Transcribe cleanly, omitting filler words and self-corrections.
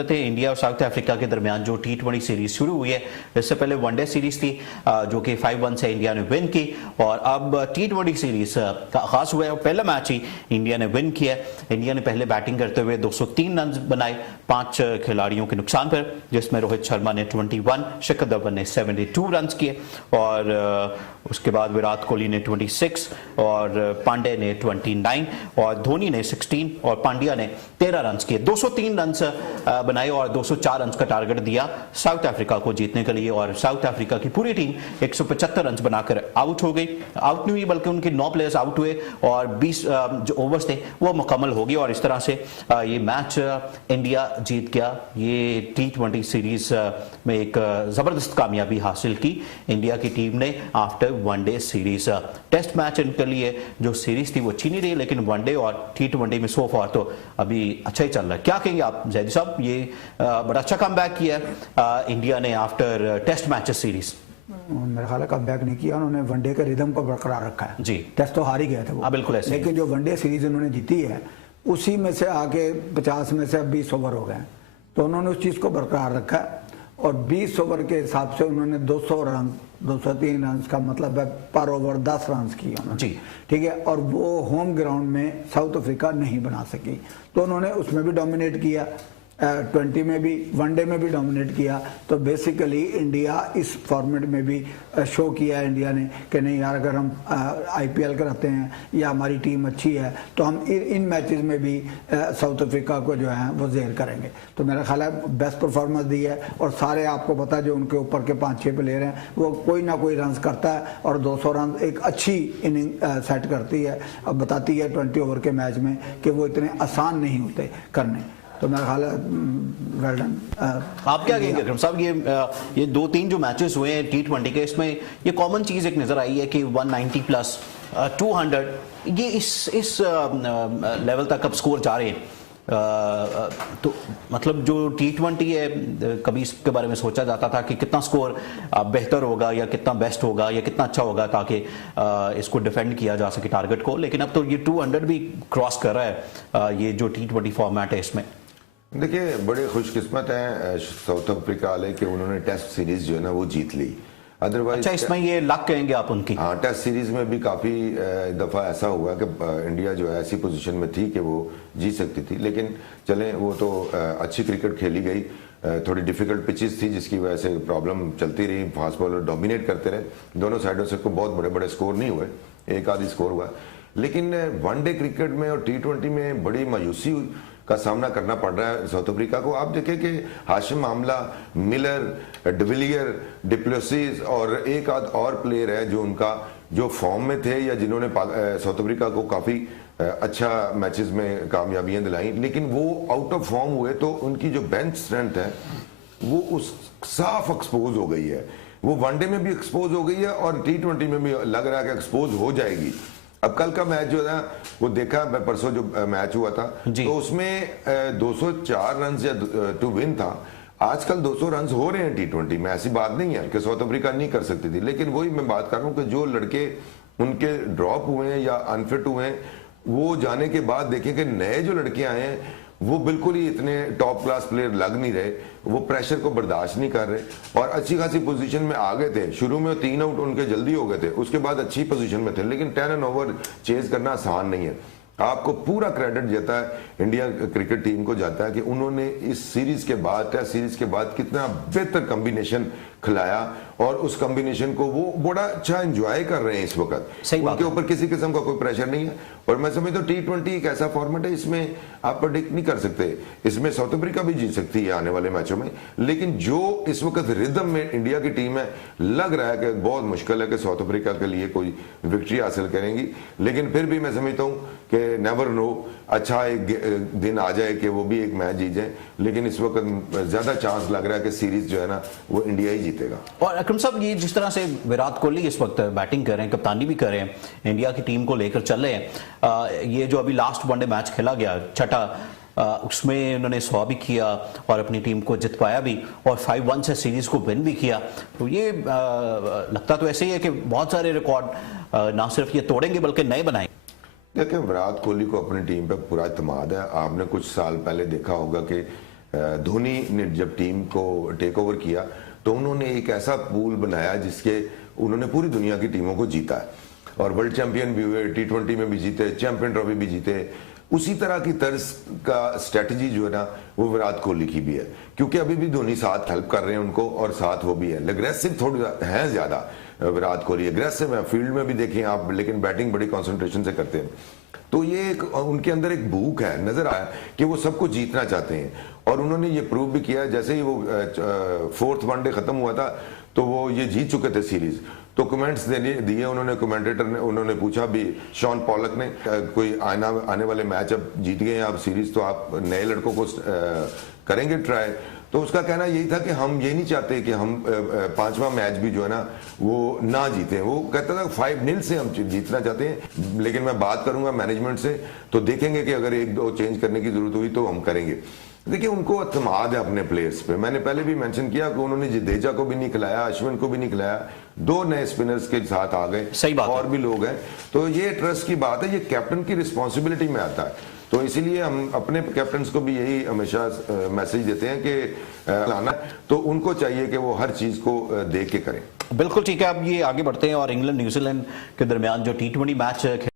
India और south Africa के दरमियान जो T20 सीरीज शुरू हुई है, इससे पहले वनडे सीरीज थी जो कि 5-1 से इंडिया ने विन की और अब T20 सीरीज का आगाज हुआ है। पहला मैच ही इंडिया ने विन किया। इंडिया ने पहले बैटिंग करते हुए 203 रन बनाए 5 खिलाड़ियों के नुकसान पर, जिसमें रोहित शर्मा ने 21, शिखर धवन ने 72 रन किए और उसके बाद विराट कोहली ने 26 और पांडे ने 29 और धोनी ने 16 और पांड्या ने 13 रन किए। 203 रन बनाए और 204 रन का टारगेट दिया साउथ अफ्रीका को जीतने के लिए और साउथ अफ्रीका की पूरी टीम 175 रन बनाकर आउट हो गई। आउट नहीं हुई बल्कि उनके 9 प्लेयर्स आउट हुए और 20 जो ओवर्स थे वो मुकम्मल हो गए और इस तरह से ये मैच इंडिया जीत गया। ये T20 सीरीज में एक जबरदस्त कामयाबी हासिल की इंडिया की टीम ने after one day series. Test match इनके लिए जो सीरीज थी वो अच्छी नहीं रही, लेकिन वनडे और T20 में सो फार तो अभी अच्छा ही चल रहा है। क्या कहेंगे आप जैदी साहब, ये बड़ा अच्छा कमबैक किया इंडिया ने आफ्टर टेस्ट मैच सीरीज? मेरा ख्याल है कमबैक नहीं किया उन्होंने, वनडे के रिदम को बरकरार रखा है जी। टेस्ट तो हार ही गए थे वो, बिल्कुल ऐसे, लेकिन जो वनडे सीरीज उन्होंने जीती है उसी में से आके 50 में से अब 20 ओवर हो गए, तो उन्होंने उस चीज़ को बरकरार रखा है और 20 ओवर के हिसाब से उन्होंने 200 रन 203 रन का मतलब है पर ओवर 10 रन किए उन्होंने जी, ठीक है। और वो होम ग्राउंड में साउथ अफ्रीका नहीं बना सकी, तो उन्होंने उसमें भी डोमिनेट किया, 20 में भी, वनडे में भी डोमिनेट किया। तो बेसिकली इंडिया इस फॉर्मेट में भी शो किया इंडिया ने कि नहीं यार, अगर हम IPL कराते हैं या हमारी टीम अच्छी है तो हम इन मैचेस में भी साउथ अफ्रीका को जो है वो ज़ेर करेंगे। तो मेरा ख्याल है बेस्ट परफॉर्मेंस दी है और सारे आपको पता है जो उनके ऊपर के 5-6 प्लेयर हैं वो कोई ना कोई रन करता है और 200 रन एक अच्छी इनिंग सेट करती है। अब बताती है 20 ओवर के मैच में कि वो इतने आसान नहीं होते करने। तो मेरा ख्याल है वेल डन। आप क्या कहेंगे अकरम साहब, ये 2-3 जो मैचेस हुए हैं T20 के, इसमें ये कॉमन चीज़ एक नज़र आई है कि 190 प्लस 200 ये इस लेवल तक अब स्कोर जा रहे हैं। तो मतलब जो T20 है, कभी इसके बारे में सोचा जाता था कि कितना स्कोर बेहतर होगा या कितना बेस्ट होगा या कितना अच्छा होगा ताकि इसको डिफेंड किया जा सके टारगेट को, लेकिन अब तो ये 200 भी क्रॉस कर रहा है ये जो T20 फॉर्मेट है इसमें। देखिए, बड़े खुशकिस्मत हैं साउथ अफ्रीका वाले कि उन्होंने टेस्ट सीरीज जो है ना वो जीत ली। अदरवाइज अच्छा, इसमें ये लक कहेंगे आप उनकी? हाँ, टेस्ट सीरीज में भी काफ़ी दफ़ा ऐसा हुआ कि इंडिया जो है ऐसी पोजीशन में थी कि वो जीत सकती थी, लेकिन चलें वो तो अच्छी क्रिकेट खेली गई। थोड़ी डिफिकल्ट पिचेस थी जिसकी वजह से प्रॉब्लम चलती रही, फास्ट बॉलर डोमिनेट करते रहे, दोनों साइडों से कोई बहुत बड़े बड़े स्कोर नहीं हुए, एक आधी स्कोर हुआ। लेकिन वनडे क्रिकेट में और T20 में बड़ी मायूसी का सामना करना पड़ रहा है साउथ अफ्रीका को। आप देखें कि हाशिम आमला, मिलर, डिविलियर, डिप्लोसिस और एक आध और प्लेयर है जो उनका जो फॉर्म में थे या जिन्होंने साउथ अफ्रीका को काफ़ी अच्छा मैचेस में कामयाबियां दिलाई, लेकिन वो आउट ऑफ फॉर्म हुए तो उनकी जो बेंच स्ट्रेंथ है वो उस साफ एक्सपोज हो गई है। वो वनडे में भी एक्सपोज हो गई है और T20 में भी लग रहा है कि एक्सपोज हो जाएगी। अब कल का मैच जो है ना वो देखा, परसों जो मैच हुआ था तो उसमें 204 रन या टू विन था। आजकल 200 रन हो रहे हैं T20 में, ऐसी बात नहीं है कि साउथ अफ्रीका नहीं कर सकती थी, लेकिन वही मैं बात कर रहा हूँ कि जो लड़के उनके ड्रॉप हुए हैं या अनफिट हुए हैं वो जाने के बाद देखें कि नए जो लड़के आए हैं वो बिल्कुल ही इतने टॉप क्लास प्लेयर लग नहीं रहे, वो प्रेशर को बर्दाश्त नहीं कर रहे और अच्छी खासी पोजीशन में आ गए थे। शुरू में 3 आउट उनके जल्दी हो गए थे, उसके बाद अच्छी पोजीशन में थे, लेकिन 10 रन ओवर चेज करना आसान नहीं है। आपको पूरा क्रेडिट जाता है इंडिया क्रिकेट टीम को जाता है कि उन्होंने इस सीरीज के बाद, टेस्ट सीरीज के बाद कितना बेहतर कॉम्बिनेशन खिलाया और उस कॉम्बिनेशन को वो बड़ा अच्छा एंजॉय कर रहे हैं इस वक्त। उनके ऊपर किसी किस्म का कोई प्रेशर नहीं है और मैं समझता हूँ T20 एक ऐसा फॉर्मेट है इसमें आप प्रेडिक्ट नहीं कर सकते, इसमें साउथ अफ्रीका भी जीत सकती है आने वाले मैचों में, लेकिन जो इस वक्त रिदम में इंडिया की टीम है लग रहा है कि बहुत मुश्किल है कि साउथ अफ्रीका के लिए कोई विक्ट्री हासिल करेंगी। लेकिन फिर भी मैं समझता हूँ कि नेवर नो, अच्छा एक दिन आ जाए कि वो भी एक मैच जीत जाए, लेकिन इस वक्त ज्यादा चांस लग रहा है कि सीरीज जो है ना वो इंडिया ही जीतेगा। और अकरम साहब, ये जिस तरह से विराट कोहली इस वक्त बैटिंग कर रहे हैं, कप्तानी भी कर रहे हैं, इंडिया की टीम को लेकर चल रहे हैं, ये जो अभी लास्ट वनडे मैच खेला गया छठा, उसमें उन्होंने 100 भी किया और अपनी टीम को जितवाया भी और 5-1 से सीरीज को विन भी किया, तो ये लगता तो ऐसे ही है कि बहुत सारे रिकॉर्ड ना सिर्फ ये तोड़ेंगे बल्कि नए बनाएंगे। देखिए, विराट कोहली को अपनी टीम पे पूरा इत्मीनान है। आपने कुछ साल पहले देखा होगा कि धोनी ने जब टीम को टेक ओवर किया तो उन्होंने एक ऐसा पूल बनाया जिसके उन्होंने पूरी दुनिया की टीमों को जीता है और वर्ल्ड चैंपियन भी हुए, T20 में भी जीते, चैंपियन ट्रॉफी भी जीते। उसी तरह की तर्ज का स्ट्रेटजी जो है ना वो विराट कोहली की भी है, क्योंकि अभी भी धोनी साथ हेल्प कर रहे हैं उनको और साथ वो भी है। एग्रेसिव थोड़ी है ज्यादा विराट कोहली, एग्रेसिव है, फील्ड में भी देखें आप, लेकिन बैटिंग बड़ी कंसंट्रेशन से करते हैं। तो ये एक उनके अंदर एक भूख है, नजर आया कि वो सबको जीतना चाहते हैं और उन्होंने ये प्रूव भी किया। जैसे ही वो 4th वनडे खत्म हुआ था तो वो ये जीत चुके थे सीरीज, तो कमेंट्स दिए उन्होंने, कमेंटेटर ने उन्होंने पूछा भी, शॉन पॉलक ने, कोई आने वाले मैच अब जीत गए हैं आप सीरीज, तो आप नए लड़कों को करेंगे ट्राई? तो उसका कहना यही था कि हम ये नहीं चाहते कि हम 5वां मैच भी जो है ना वो ना जीते। वो कहता था 5-0 से हम जीतना चाहते हैं, लेकिन मैं बात करूंगा मैनेजमेंट से तो देखेंगे कि अगर 1-2 चेंज करने की जरूरत हुई तो हम करेंगे। देखिए उनको अतमाद है अपने प्लेयर्स पे। मैंने पहले भी मेंशन किया कि उन्होंने जडेजा को भी नहीं खिलाया, अश्विन को भी नहीं खिलाया, 2 नए स्पिनर्स के साथ आ गए, सही बात और भी लोग हैं। तो ये ट्रस्ट की बात है, ये कैप्टन की रिस्पॉन्सिबिलिटी में आता है। तो इसीलिए हम अपने कैप्टन को भी यही हमेशा मैसेज देते हैं कि लाना तो उनको चाहिए कि वो हर चीज को देख के करें। बिल्कुल ठीक है। अब ये आगे बढ़ते हैं और इंग्लैंड न्यूजीलैंड के दरमियान जो T20 मैच